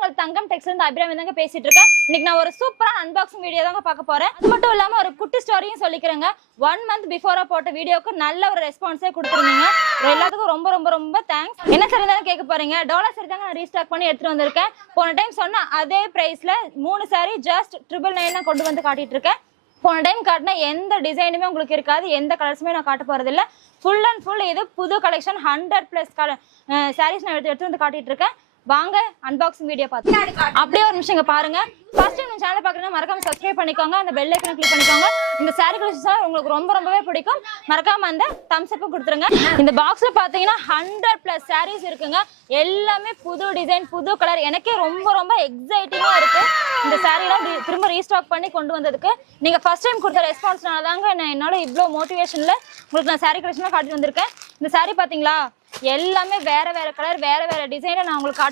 உங்கள் தங்கம் டெக்ஸ்டைல்ஸ் இருந்து அபிராமி தாங்க பேசிட்டு இருக்கேன். இன்னைக்கு நான் ஒரு சூப்பரான அன்பாக்சிங் வீடியோ தாங்க பார்க்க போறேன். அது மட்டும் இல்லாம ஒரு குட்டி ஸ்டோரியும் சொல்லிக்கிறேங்க. 1 month பிஃபோரா போட்ட வீடியோக்கு நல்ல ஒரு ரெஸ்பான்ஸே கொடுத்துருந்தீங்க. எல்லாத்துக்கும் ரொம்ப ரொம்ப ரொம்ப தேங்க்ஸ். என்ன சரி தானே கேட்க போறீங்க. டோலா சரி தாங்க நான் ரீஸ்டாக் பண்ணி எடுத்துட்டு வந்திருக்கேன். போன டைம் சொன்ன அதே பிரைஸ்ல 3 saree ஜஸ்ட் 999 கொண்டு வந்து காட்டிட்டு இருக்கேன். போன டைம் காட்டின எந்த டிசைனுமே உங்களுக்கு இருக்காது, எந்த கலர்ஸுமே நான் காட்ட போறது இல்லை. ஃபுல் அண்ட் ஃபுல் இது புது கலெக்ஷன் 100+ சாரீஸ் நான் எடுத்து வந்து காட்டிட்டு இருக்கேன். வாங்க அன்பாக்சிங் வீடியோ பார்த்து அப்படியே ஒரு நிமிஷம் இங்க பாருங்க. ஃபர்ஸ்ட் டைம் நம்ம சேனல் பார்க்குறீங்க மறக்காம சப்ஸ்கிரைப் பண்ணிக்கோங்க, அந்த பெல் ஐக்கனை கிளிக் பண்ணிக்கோங்க. இந்த சாரீ கலெக்ஷன்ஸ் உங்களுக்கு ரொம்பவே பிடிக்கும். மறக்காம அந்த தம்ஸ் அப் கொடுத்துருங்க. இந்த பாக்ஸ்ல பாத்தீங்கன்னா 100+ சாரீஸ் இருக்குங்க. எல்லாமே புது டிசைன், புது கலர். எனக்கே ரொம்ப எக்ஸைட்டிங்கா இருக்கு இந்த சாரீலாம் திரும்ப ரீஸ்டாக் பண்ணி கொண்டு வந்ததுக்கு. நீங்க ஃபர்ஸ்ட் டைம் கொடுத்த ரெஸ்பான்ஸ்னால தாங்க நான் என்னோட இவ்வளோ மோட்டிவேஷன்ல உங்களுக்கு நான் சாரீ கலெக்ஷன்லாம் காட்டி வந்திருக்கேன். இந்த சாரீ பாத்தீங்களா எல்லாமே வேற கலர், வேற டிசைன்ல நான் உங்களுக்கு காட்டி